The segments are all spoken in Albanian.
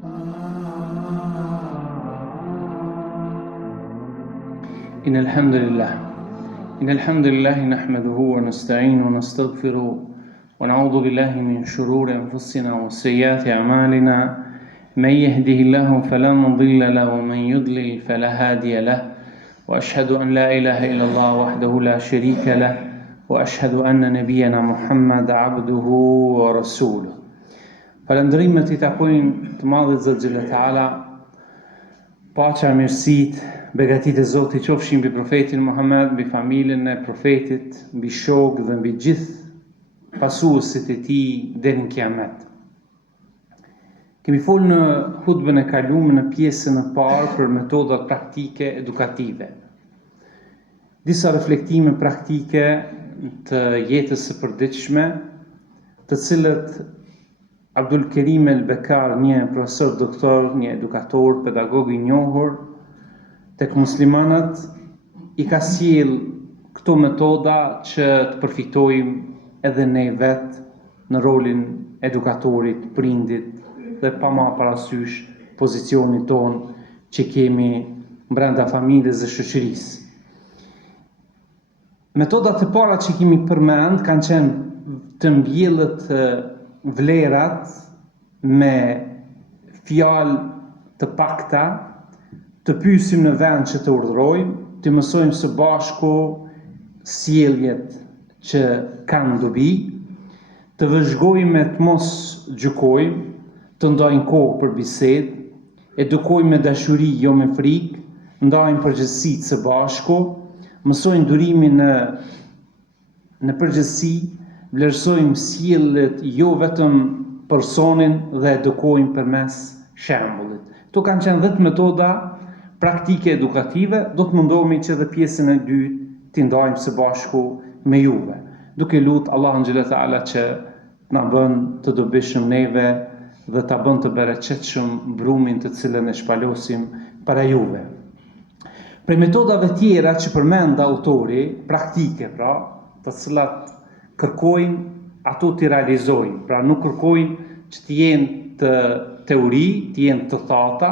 إن الحمد لله نحمده ونستعينه ونستغفره ونعوذ بالله من شرور أنفسنا وسيئات أعمالنا من يهده الله فلا مضل له ومن يضلل فلا هادي له وأشهد أن لا إله إلا الله وحده لا شريك له وأشهد أن نبينا محمد عبده ورسوله. Falëndrimet I takojnë të Madhit Zot Xhelal Teala, paqja, mirësitë, begatit e Zotit qofshin mbi profetin Muhammed, mbi familjen e profetit, mbi shokë dhe mbi gjithë pasuesit e tij deri në Kiamet. Kemi folur në hutbën e kaluar në pjesën e parë për metodat praktike edukative. Disa reflektime praktike të jetës së përditshme, të cilët Abdul Kerim El Bekar, një profesor doktor, një edukator, pedagog I njohur tek muslimanët, I ka sjell këto metoda që të përfitojmë edhe ne vetë në rolin edukatorit, prindit dhe pa ma parasysh pozicionit ton që kemi brenda familjes dhe shoqërisë. Metodat e para që kemi përmend kanë qenë të mbjellët vlerat me fjalë të pakta, të pyesim në vend që të urdhërojmë, të mësojmë së bashku sjelljet që kanë dobi, të vëzhgojmë të mos gjykojmë, të ndajmë kohë për bisedë, edukojmë me dashuri jo me frikë, ndajmë përgjegjësitë së bashku, mësojmë durimin në përgjithësi, vlerësojmë sjelljet jo vetëm personin dhe edukojmë përmes shembullit. Këto kanë qenë 10 metoda praktike edukative, do të mundohemi që edhe pjesën e dytë t'i ndajmë së bashku me juve, duke lutur Allahun xhelal teala që na bën të dobishëm neve dhe ta bën të bereqetshëm brumin të cilën e shpalosim para juve. Për metodave tjera që përmend autori, praktike pra, të cilat kërkojnë ato t'i realizojnë, pra nuk kërkojnë që t'jenë të teori, t'jenë të thata,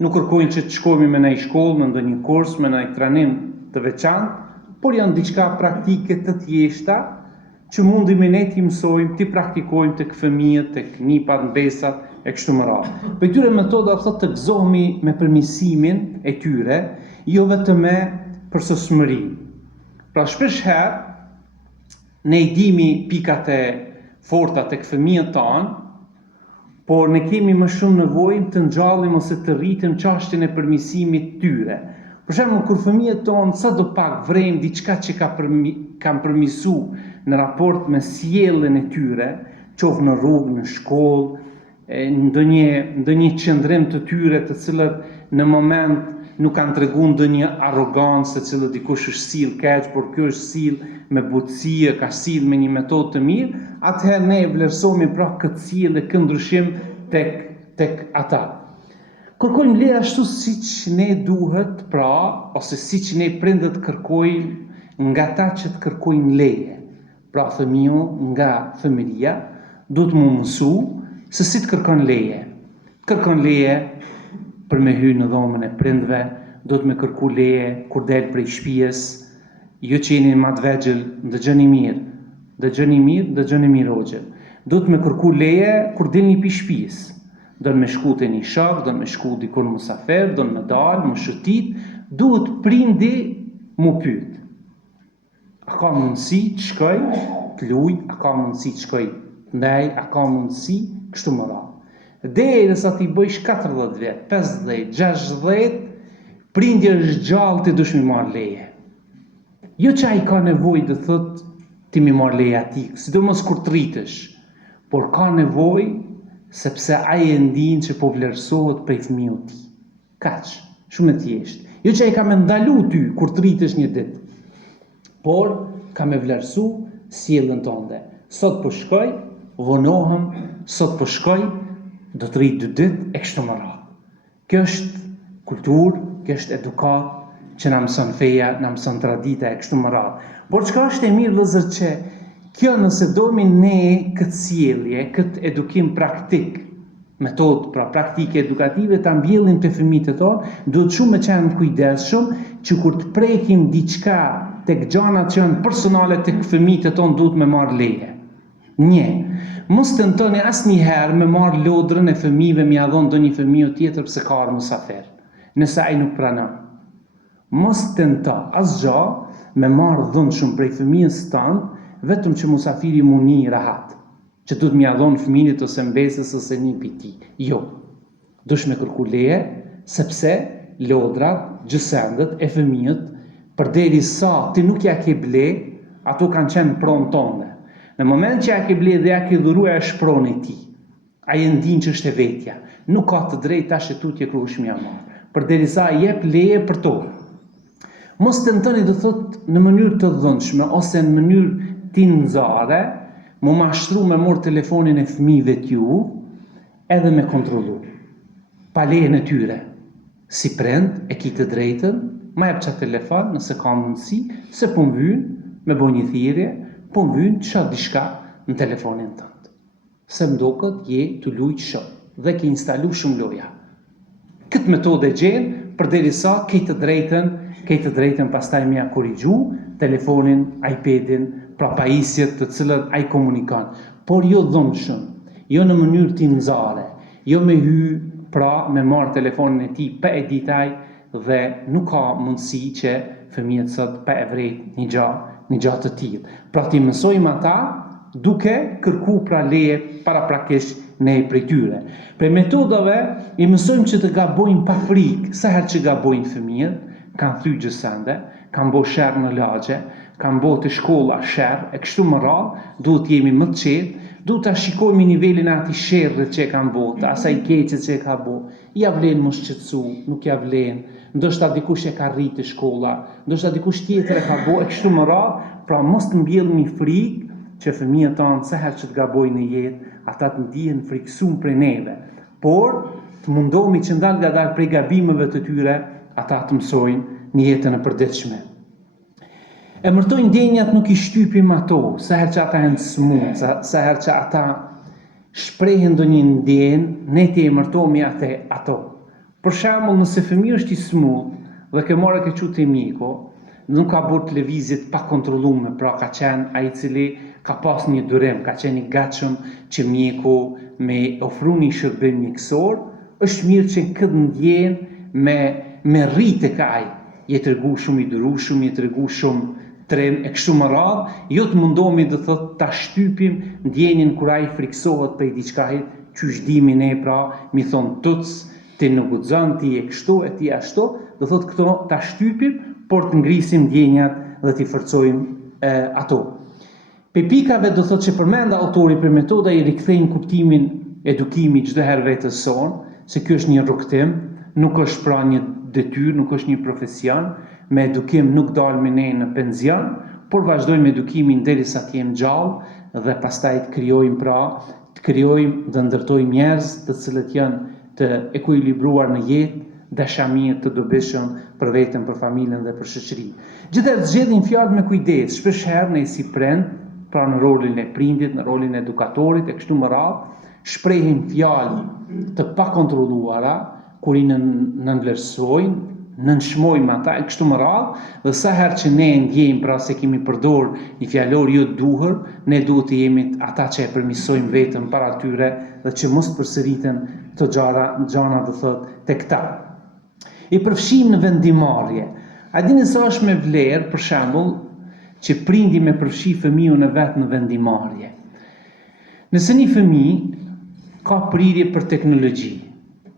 nuk kërkojnë që të shkojmë me një shkollë, me ndonjë kurs, me një trajnim të veçantë, por janë diçka praktike të thjeshta që mundemi ne t'i mësojmë, t'i praktikojmë tek fëmijët, tek nipat, mbesat e kështu me radhë. Për këtyre metoda thotë të gëzohemi me përmirësimin e tyre, jo vetëm me përsosmërinë. Pra shpesh herë ne I dimi pikat e forta tek fëmijët tanë, por ne kemi më shumë nevojë të ngjallim ose të rritim çështjen e përmirësimit tyre. Për shembull, kur fëmijët tonë sadopak vrejmë diçka që kanë përmirësuar në raport me sjelljen e tyre, qoftë në rrugë, në shkollë, ndonjë qëndrim të tyre të cilët në moment nuk kanë treguar ndonjë arrogancë, se cilë dikush është sill keq, por ky është sill me butësi, ka sill me një metodë të mirë, atëherë ne vlerësojmë pra këtë sjellje, këtë ndryshim tek ata. Kërkojmë leje ashtu siç ne duhet, pra, ose siç ne prindët kërkojmë nga ata që të kërkojnë leje. Pra fëmiu nga fëmijëria duhet më mësu se si të kërkon leje. Kërkon leje për me hyrë në dhomën e prindve, do të me kërku leje kur del prej shtëpisë, jo që jeni më të vegjël, dëgjoni mirë hoxhë. Do të me kërku leje kur dilni pi shtëpisë. Do të me shku te një shok, do të me shku dikur musafir, do të me dalë, më shëtit, duhet prindi mu pyet. A ka mundësi të shkoj të luj, a ka mundësi të shkoj të ndaj, a ka mundësi kështu më radhë. Derisa ti bëjsh 40 vjet, 50, 60, prindi është gjallë të dush mi marrë leje. Jo që ai ka nevojë të thotë ti mi marrë leje ati, sidomos kur të rritesh, por ka nevojë sepse ai e ndin që po vlerësohet prej fëmijës ti. Kaq, shumë e thjeshtë. Jo që ai ka me ndalu ty kur të rritesh një ditë, por ka me vlerësu sjelljen tënde. Sot po shkoj, vonohem, sot po shkoj, do të rrit 2 ditë e kështu me radhë. Kjo është kulturë, kjo është edukat që na mëson feja, na mëson tradita e kështu me radhë. Por çka është e mirë vëllezër që kjo nëse domi ne këtë sjellje, këtë edukim praktik metodë pra praktike edukative ta mbjellim te fëmijët e tonë, duhet shumë me qenë kujdesshëm që kur të prekim diçka tek gjanat që janë personale tek fëmijët e tonë duhet me marrë leje. Një, mos tentoni asnjëherë me marrë lodrën e fëmijëve me ia dhënë ndonjë fëmijë tjetër pse ka ardhur mysafir, nëse ai nuk pranon. Mos tento asgjë me marrë dhënë shumë prej fëmijës tënd vetëm që musafiri muni rahat, që duhet m'ia dhënë fëmijët ose mbesës ose nipit tij. Jo. Dush me kërku leje, sepse lodrat, gjësendet e fëmijët, përderisa ti nuk ja ke ble, ato kanë qenë pronë tonë. Në moment që ja ke ble dhe ja ke dhuruar është pronë e tij. Ai e ndin që është e vetja. Nuk ka të drejtë tash e tutje krush m'ia marr. Përderisa jep leje për to. Mos tentoni të thot në mënyrë të dhënshme ose në mënyrë tinzare, mu mashtru me morë telefonin e fëmijëve t'ju, edhe me kontrollu. Pa lejen e tyre. Si prend, e ki të drejtën, ma jep qa telefon nëse ka mundësi, se po mbynë, me bo një thirrje, po mbynë të shoh diçka në telefonin tënd. Se mdokët je të lujt shoh dhe ke instalu shumë loja. Këtë metodë e gjenë, përderisa ke të drejtën pastaj me ja korrigju telefonin, iPadin, pra pajisjet të cilët ai komunikon, por jo dhëmshëm, jo në mënyrë tinzare, jo me hy, pra me marrë telefonin e tij pa e ditaj dhe nuk ka mundësi që fëmijët sot pa e vrejt një gjë të tillë. Pra ti mësojmë ata duke kërku pra leje paraprakisht ne prej tyre. Prej metodave i mësojmë që të gabojnë pa frikë, sa herë që gabojnë fëmijët, kanë thy gjësende, kanë bo sherr në lagje, kanë bo të shkolla sherr, e kështu më radhë, duhet jemi më të qetë, duhet ta shikojmë nivelin e atij sherrit që e kanë bo, të asaj keqe që e ka bo. Ja vlen mos shqetësu, nuk ja vlen. Ndoshta dikush e ka rritë të shkolla, ndoshta dikush tjetër e ka bo, e kështu më radhë, pra mos të mbjellni frikë që fëmijët tanë sa herë që të gabojnë në jetë, ata të ndihen frikësuar prej neve. Por të mundohemi që ndalë prej gabimeve të tyre, ata të mësojnë një jetën e përditshme. Emërtojnë ndjenjat, nuk i shtypim ato, sa herë që ata janë smut, sa herë që ata shprehin ndonjë ndjenjë, ne të emërtojmë ato. Për shembull, nëse fëmiu është i smut dhe ke marrë ke çu te mjeku, nuk ka bërë lëvizjet pa kontrolluar, pra ka qenë ai i cili ka pas një durim, ka qenë i gatshëm që mjeku me ofru një shërbim mjekësor, është mirë që këtë ndjenjë me rritë ka ai, je tregu shumë i durueshëm, je tregu shumë trim e kështu më radhë, jo të mundohemi të thotë ta shtypim ndjenjën kur ai friksohet prej diçkahit, qysh dimi ne pra, mi thon tuc, ti nuk guxon, ti e kështu e ti ashtu, do thotë këto ta shtypim, por të ngrisim ndjenjat dhe t'i forcojmë ato. Pe pikave do thotë që përmenda autori për metoda i rikthejnë kuptimin edukimi çdo herë vetes son, se ky është një rrugtim, nuk është pra një detyrë, nuk është një profesion, me edukim nuk dalmi ne në penzion, por vazhdojmë edukimin derisa të jemi gjallë dhe pastaj të krijojmë dhe ndërtojmë njerëz të cilët janë të ekuilibruar në jetë, dashamirë të dobishëm për veten, për familjen dhe për shoqërinë. Gjithashtu zgjedhin fjalë me kujdes, shpesh herë ne si prind, pra në rolin e prindit, në rolin e edukatorit e kështu me radhë, shprehin fjalë të pakontrolluara, kur i nënvlerësojnë, nënshmojmë ata e kështu me radhë, dhe sa herë që ne ndjejmë pra se kemi përdorur një fjalor jo të duhur, ne duhet të jemi ata që e përmirësojmë veten para tyre dhe që mos përsëriten këto gjëra do thotë tek ta. I përfshim në vendimarrje. A dini sa është me vlerë, për shembull, që prindi me përfshi fëmijën e vet në vendimarrje. Nëse një fëmijë ka prirje për teknologji,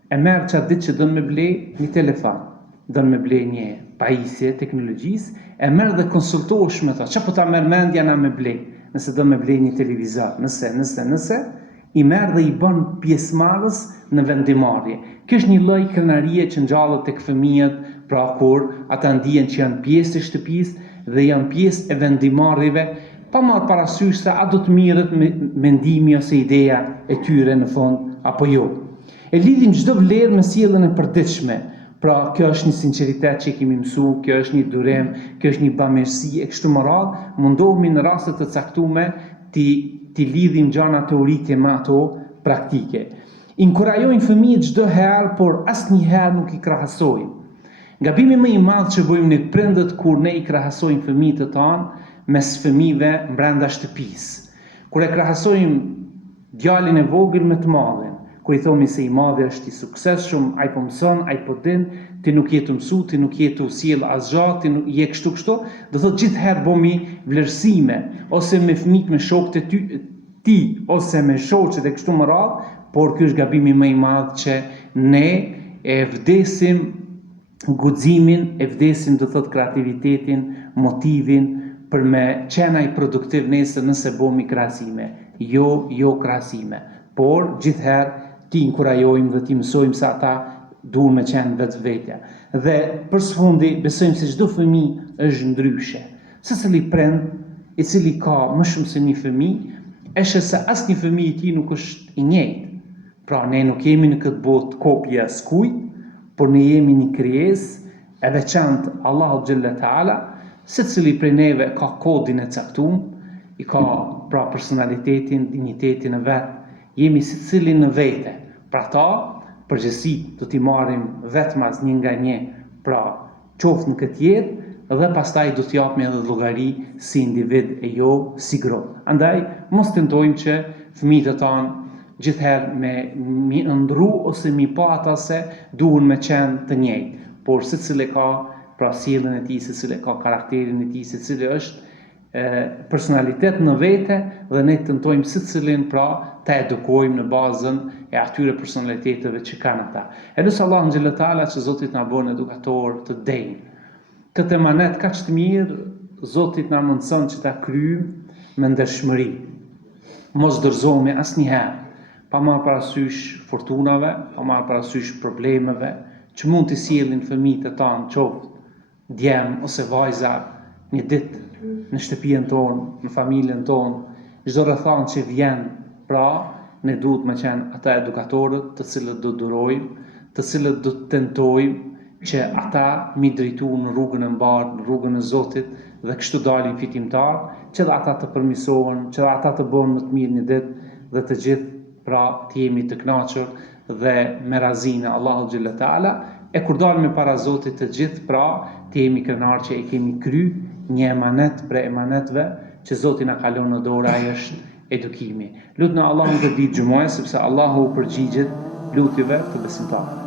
e merr çfarë ditë që do me ble një telefon, do me ble një pajisje teknologjisë, e merr dhe konsultohesh me ta. Çfarë po ta merr mendja na me ble? Nëse do me ble një televizor, nëse i merr dhe i bën pjesëmarrës në vendimarrje. Kjo është një lloj krenarie që ngjallet tek fëmijët, pra kur ata ndihen që janë pjesë të shtëpisë dhe janë pjesë e vendimarrjeve, pa marrë parasysh se a do të mirët mendimi ose ideja e tyre në fund apo jo. E lidhim çdo vlerë me sjelljen e përditshme. Pra kjo është një sinqeritet që kemi mësuar, kjo është një durim, kjo është një bamirësi e kështu me radhë, mundohemi në raste të caktuara ti lidhim gjëra teorike me ato praktike. Inkurajojnë fëmijët çdo herë, por asnjëherë nuk i krahasojnë. Gabimi më i madh që bëjmë ne prindët kur ne i krahasojmë fëmijët e tanë mes fëmijëve brenda shtëpisë. Kur e krahasojmë djalin e vogël me të madhin, kur i thomi se i madhi është i suksesshëm, ai po mëson, ai po din, ti nuk je të mësu, ti nuk je të sjell asgjë, ti nuk je kështu, do thotë gjithherë bëmi vlerësime, ose me fëmijët me shokët e ti, ose me shoqet e kështu me radhë, por ky është gabimi më i madh që ne e vdesim guximin, e vdesim do thotë kreativitetin, motivin për me qenë ai produktiv nesër nëse bëmi krahasime. Jo krahasime, por gjithherë ti inkurajojmë dhe ti mësojmë se ata duhen me qenë vetvetja. Dhe për së fundi besojmë se çdo fëmijë është ndryshe. Secili prind i cili ka më shumë se një fëmijë, e sheh se asnjë fëmijë i tij nuk është i njëjtë. Pra ne nuk jemi në këtë botë kopje as kujt, por ne jemi një krijesë e veçantë Allahu xhalla taala, secili prej neve ka kodin e caktuar, i ka pra personalitetin, dignitetin e vet. Jemi secili në vete. Pra ta, përgjithësi do t'i marrim vetëm as një nga një, pra qoftë në këtë jetë dhe pastaj do t'japim edhe llogari si individ e jo si grup. Andaj mos tentojmë që fëmijët e tanë gjithherë me ndru ose mi pa ata se duhen me qenë të njëjtë, por secili ka pra sjelljen e tij, secili ka karakterin e tij, secili është personalitet në vete dhe ne tentojmë secilin pra ta edukojmë në bazën e atyre personaliteteve që kanë ata. E lutem Allahun xhalla taala që Zoti na bën edukator të denj. Këtë emanet kaq të mirë Zoti na mundson që ta kryejmë me ndershmëri. Mos dorëzohemi asnjëherë pa marrë parasysh fortunave, pa marrë parasysh problemeve që mund të sjellin fëmijët e tanë, qoftë djem ose vajza, një ditë në shtëpinë tonë, në familjen tonë, çdo rrethon që vjen, pra ne duhet me qenë ata edukatorët të cilët do durojmë, të cilët do të tentojmë që ata mi drejtu në rrugën e mbarë, në rrugën e Zotit dhe kështu dalin fitimtar, që dhe ata të përmisohen, që dhe ata të bëhen më të mirë një ditë dhe të gjithë pra të jemi të kënaqur dhe me razinë Allahu xhalla taala, e kur dalemi para Zotit të gjithë pra të jemi kënaqur që e kemi kry një emanet për emanetve që Zoti na ka lënë në dorë, ai është edukimi. Lutna Allahun të ditë xhumoja sepse Allahu përgjigjet lutjeve të besimtarëve.